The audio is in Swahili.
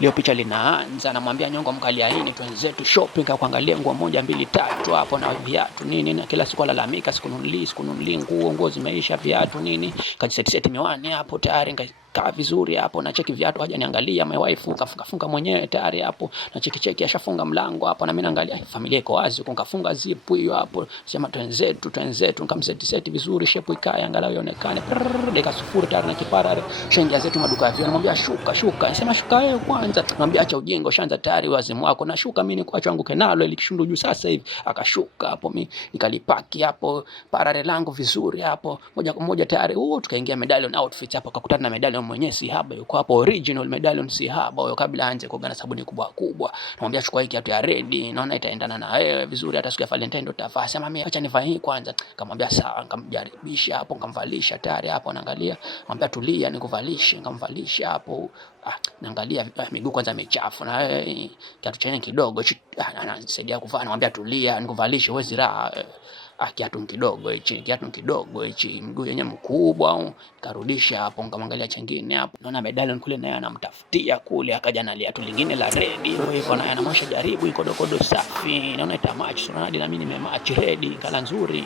Leo picha linaanza, namwambia Nyongo mkalia hii twenzetu shopping kuangalia nguo moja mbili tatu hapo na viatu nini, na kila siku alalamika sikununuli nguo zimeisha, viatu nini, kajiseti miwani hapo tayari kaa vizuri hapo, na cheki viatu haja niangalia, my wife kafunga mwenyewe tayari hapo, na cheki ashafunga mlango hapo, na mimi naangalia familia iko wazi, kafunga zipu hiyo hapo, sema twenzetu nikamseti vizuri, shepu ikae angalau ionekane. Dakika sufuri tayari na kipara shengia zetu maduka yao, namwambia shuka, nasema shuka wewe kwanza, namwambia acha ujinga, ushaanza tayari wazimu wako, na shuka mimi kwa changu kenalo ile kishundo juu sasa hivi. Akashuka hapo, mimi nikalipaki hapo parare langu vizuri hapo, moja kwa moja tayari tukaingia medallion outfit hapo, akakutana na medallion mwenyewe Sihaba, yuko hapo original medallion Sihaba huyo, kabla aanze kuoga sabuni kubwa. Namwambia chukua hiki kiatu ya red, naona itaendana na wewe vizuri, hata siku ya Valentine ndo utavaa. Sema mimi acha nivae hii kwanza. Kamwambia sawa, nikamjaribisha hapo, nikamvalisha tayari hapo, anaangalia, namwambia tulia nikuvalishe, nikamvalisha hapo. Naangalia miguu kwanza michafu, na kiatu chenye kidogo anasaidia kuvaa, namwambia tulia nikuvalishe, huwezi raha. Kiatu kidogo hichi, mguu yenyewe mkubwa. Karudisha hapo, nikamwangalia chengine hapo, naona medallion kule naye anamtafutia kule, akaja na liatu lingine la red hivyo, naye anamwosha jaribu ikodokodo safi, naona itamatch, so na mimi nimematch red, kala nzuri.